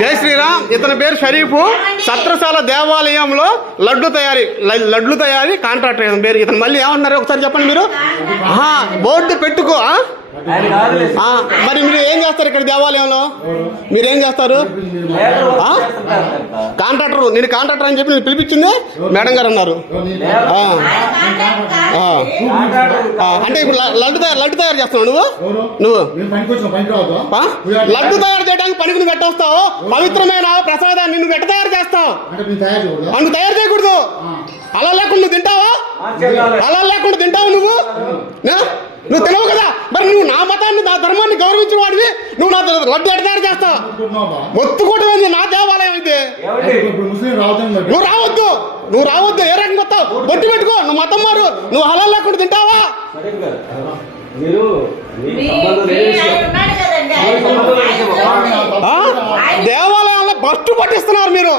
జై శ్రీరామ్. ఇతని పేరు షరీఫ్. సత్రశాల దేవాలయంలో లడ్డు తయారీ లడ్డు లడ్లు తయారీ కాంట్రాక్టర్ పేరు ఇతను మళ్ళీ ఏమన్నారు? ఒకసారి చెప్పండి మీరు. ఆహా, బోర్డు పెట్టి మరి మీరు ఏం చేస్తారు ఇక్కడ దేవాలయంలో? మీరు ఏం చేస్తారు ఆ? కాంట్రాక్టర్ నేను కాంట్రాక్టర్ అని చెప్పి నేను పిలిపించింది మేడం గారు అన్నారు. అంటే ఇప్పుడు లడ్డు తయారు లడ్డు తయారు చేస్తున్నావు నువ్వు? నువ్వు? లడ్డు తయారు చేయడానికి పనికి నువ్వు పెట్టొస్తావు పవిత్రమైన ప్రసాదాన్ని నువ్వు ఎట్ట తయారు చేస్తావు అంటే మేము తయారు చేయకూడదా? నువ్వు తయారు చేయకూడదు. అలా లేకుండా నువ్వు తింటావా? అలా లేకుండా తింటావు నువ్వు? నువ్వు తినవు కదా? నా మతాన్ని నా ధర్మాన్ని గౌరవించిన వాడివి. నువ్వు నా లడ్డు చేస్తావు? అనుకుంటున్నావా? మొత్తుకోవటం ఏంది నా దేవాలయం అయితే నువ్వు రావద్దు. నువ్వు రావద్దు. ఏ రకంగా వస్తావు? బొట్టు పెట్టుకో. నువ్వు మతం మారు. నువ్వు హలాల్ లేకుండా తింటావా? మీరు? దేవాలయాల్లో బస్టు పట్టిస్తున్నారు మీరు.